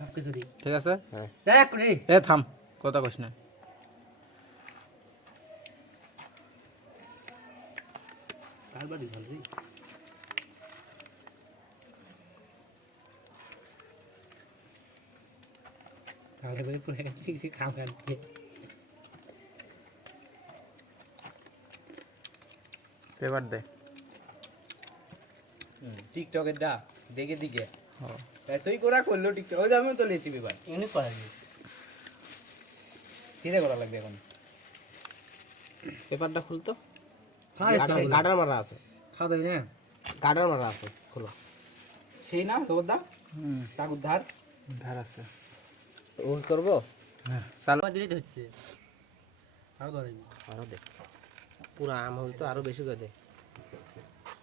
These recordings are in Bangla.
সবকিছু দিই। ঠিক আছে দেখ রে এ থাম কথা কইস না কালবা দি ঝাল রে কালকে করে পুরো গেছে খাম খাচ্ছে পেপার দে টিকটকের দা দেখে দিকে ও তুই করা করলো টিকটক ওই যে আমিও তো লেছি এবার ইউনিক করা যায় কিরে করা লাগবে এখন পেপারটা খুলতো খাওয়া গার্ডার মারা আছে খাওয়া দেবে না গার্ডার মারা আছে খোলা সেই না তোর দা হুম চাকুর ধার ধার আছে ও করবো হ্যাঁ চালু আমার দিলেই তো হচ্ছে আরো ধরে আরো দেখ পুরা আম হলে তো আরো বেশি করে দে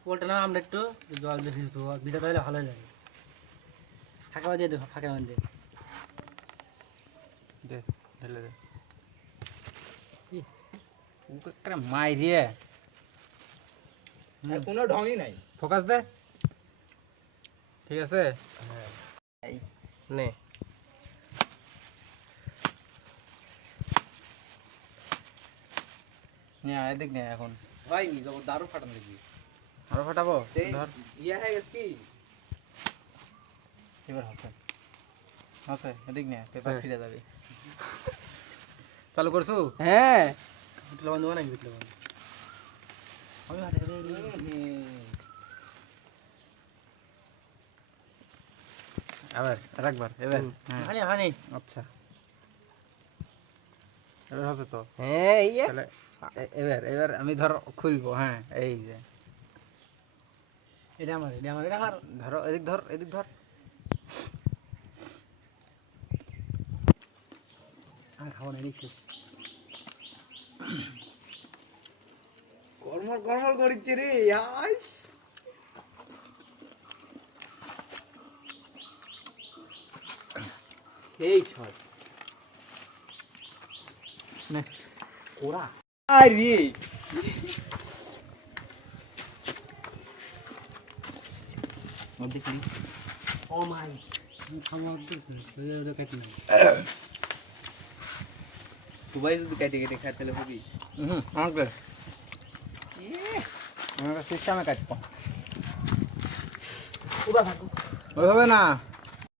পোলটা না আমরা একটু জল দিয়ে দিতে ভিজা তাহলে ভালো হয়ে যাবে ফাঁকা দিয়ে দেখো ফাঁকা মধ্যে দে ঢেলে দে ওকে করে মাইরিয়ে কোনো ঢংই নাই ফোকাস দে ঠিক আছে নে নিয়ে আয় দেখ নে এখন ভাই নি যখন দারু ফাটান দেখবি আরো ফাটাবো এই ধর ইয়া হয়ে গেছে কি এবার হাসে হাসে এদিক নে পেপার হ্যাঁ। ছিঁড়ে যাবে চালু করছো হ্যাঁ বিট লবণ দেবো নাকি বিট লবণ আমি হাতে করে আবার আরেকবার এবার হ্যাঁ হানি হানি আচ্ছা এবার হচ্ছে তো হ্যাঁ ইয়ে তাহলে এবার এবার আমি ধর খুলবো হ্যাঁ এই যে এটা আমার ধরো এদিক ধর আমি খাবো না শেষ গরমল গরমল করিচ্ছে রে আই এই ছয় নে ওরা আই রে মধ্যে কি ও মাই খাবো কাটি না তুই যদি কেটে কেটে খাই তাহলে হবি হুম আমাকে আমাকে সিস্টেমে কাটবো ওরা থাকো ওইভাবে না